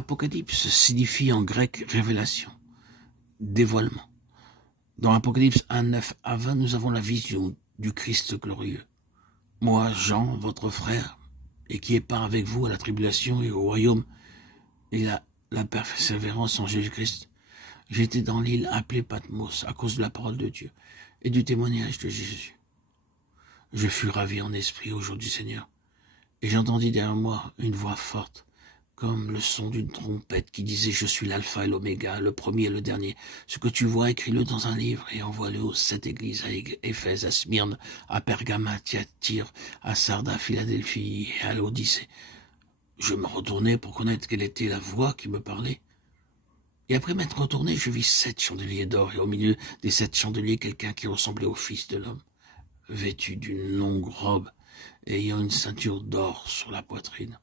Apocalypse signifie en grec révélation, dévoilement. Dans Apocalypse 1, 9 à 20, nous avons la vision du Christ glorieux. Moi, Jean, votre frère, et qui est part avec vous à la tribulation et au royaume et la persévérance en Jésus-Christ, j'étais dans l'île appelée Patmos à cause de la parole de Dieu et du témoignage de Jésus. Je fus ravi en esprit au jour du Seigneur, et j'entendis derrière moi une voix forte, comme le son d'une trompette qui disait « Je suis l'alpha et l'oméga, le premier et le dernier. Ce que tu vois, écris-le dans un livre et envoie-le aux 7 églises, à Éphèse, à Smyrne, à Pergame, à Thyatire, à Sardes, à Philadelphie et à l'Odyssée. » Je me retournai pour connaître quelle était la voix qui me parlait. Et après m'être retourné, je vis 7 chandeliers d'or, et au milieu des 7 chandeliers, quelqu'un qui ressemblait au Fils de l'homme, vêtu d'une longue robe, ayant une ceinture d'or sur la poitrine.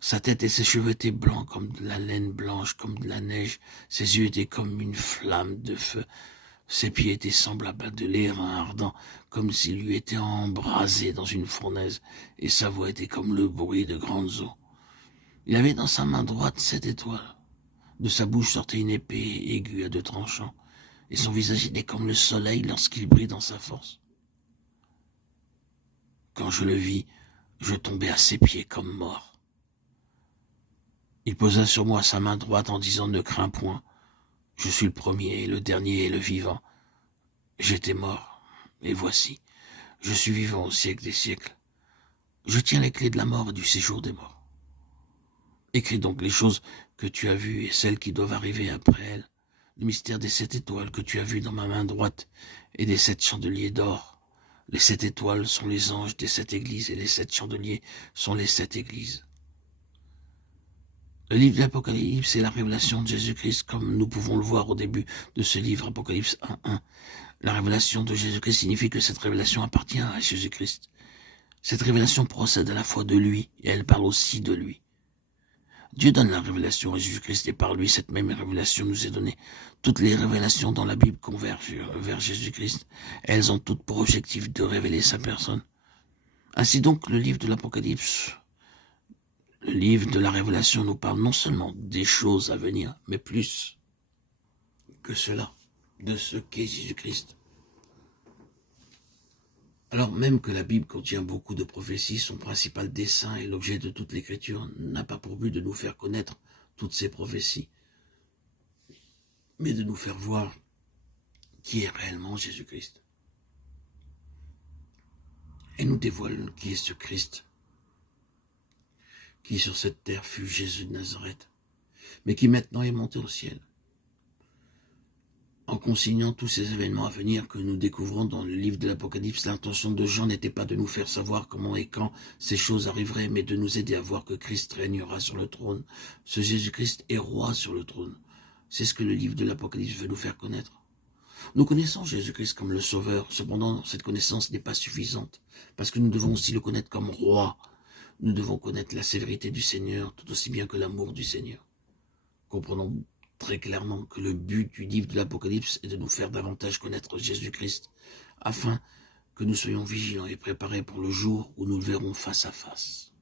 Sa tête et ses cheveux étaient blancs comme de la laine blanche, comme de la neige. Ses yeux étaient comme une flamme de feu. Ses pieds étaient semblables à de l'airain ardent, comme s'il lui était embrasé dans une fournaise, et sa voix était comme le bruit de grandes eaux. Il avait dans sa main droite 7 étoiles. De sa bouche sortait une épée aiguë à 2 tranchants, et son visage était comme le soleil lorsqu'il brille dans sa force. Quand je le vis, je tombai à ses pieds comme mort. Il posa sur moi sa main droite en disant « Ne crains point, je suis le premier, le dernier et le vivant. J'étais mort, et voici, je suis vivant au siècle des siècles. Je tiens les clés de la mort et du séjour des morts. Écris donc les choses que tu as vues et celles qui doivent arriver après elles, le mystère des 7 étoiles que tu as vues dans ma main droite et des 7 chandeliers d'or. Les 7 étoiles sont les anges des 7 églises et les 7 chandeliers sont les 7 églises. » Le livre de l'Apocalypse est la révélation de Jésus-Christ, comme nous pouvons le voir au début de ce livre, Apocalypse 1.1. La révélation de Jésus-Christ signifie que cette révélation appartient à Jésus-Christ. Cette révélation procède à la fois de lui, et elle parle aussi de lui. Dieu donne la révélation à Jésus-Christ, et par lui, cette même révélation nous est donnée. Toutes les révélations dans la Bible convergent vers Jésus-Christ. Elles ont toutes pour objectif de révéler sa personne. Ainsi donc, le livre de l'Apocalypse, le livre de la Révélation nous parle non seulement des choses à venir, mais plus que cela, de ce qu'est Jésus-Christ. Alors même que la Bible contient beaucoup de prophéties, son principal dessein et l'objet de toute l'écriture n'a pas pour but de nous faire connaître toutes ces prophéties, mais de nous faire voir qui est réellement Jésus-Christ. Et nous dévoile qui est ce Christ, qui sur cette terre fut Jésus de Nazareth, mais qui maintenant est monté au ciel. En consignant tous ces événements à venir que nous découvrons dans le livre de l'Apocalypse, l'intention de Jean n'était pas de nous faire savoir comment et quand ces choses arriveraient, mais de nous aider à voir que Christ régnera sur le trône. Ce Jésus-Christ est roi sur le trône. C'est ce que le livre de l'Apocalypse veut nous faire connaître. Nous connaissons Jésus-Christ comme le Sauveur, cependant cette connaissance n'est pas suffisante, parce que nous devons aussi le connaître comme roi. Nous devons connaître la sévérité du Seigneur, tout aussi bien que l'amour du Seigneur. Comprenons très clairement que le but du livre de l'Apocalypse est de nous faire davantage connaître Jésus-Christ, afin que nous soyons vigilants et préparés pour le jour où nous le verrons face à face.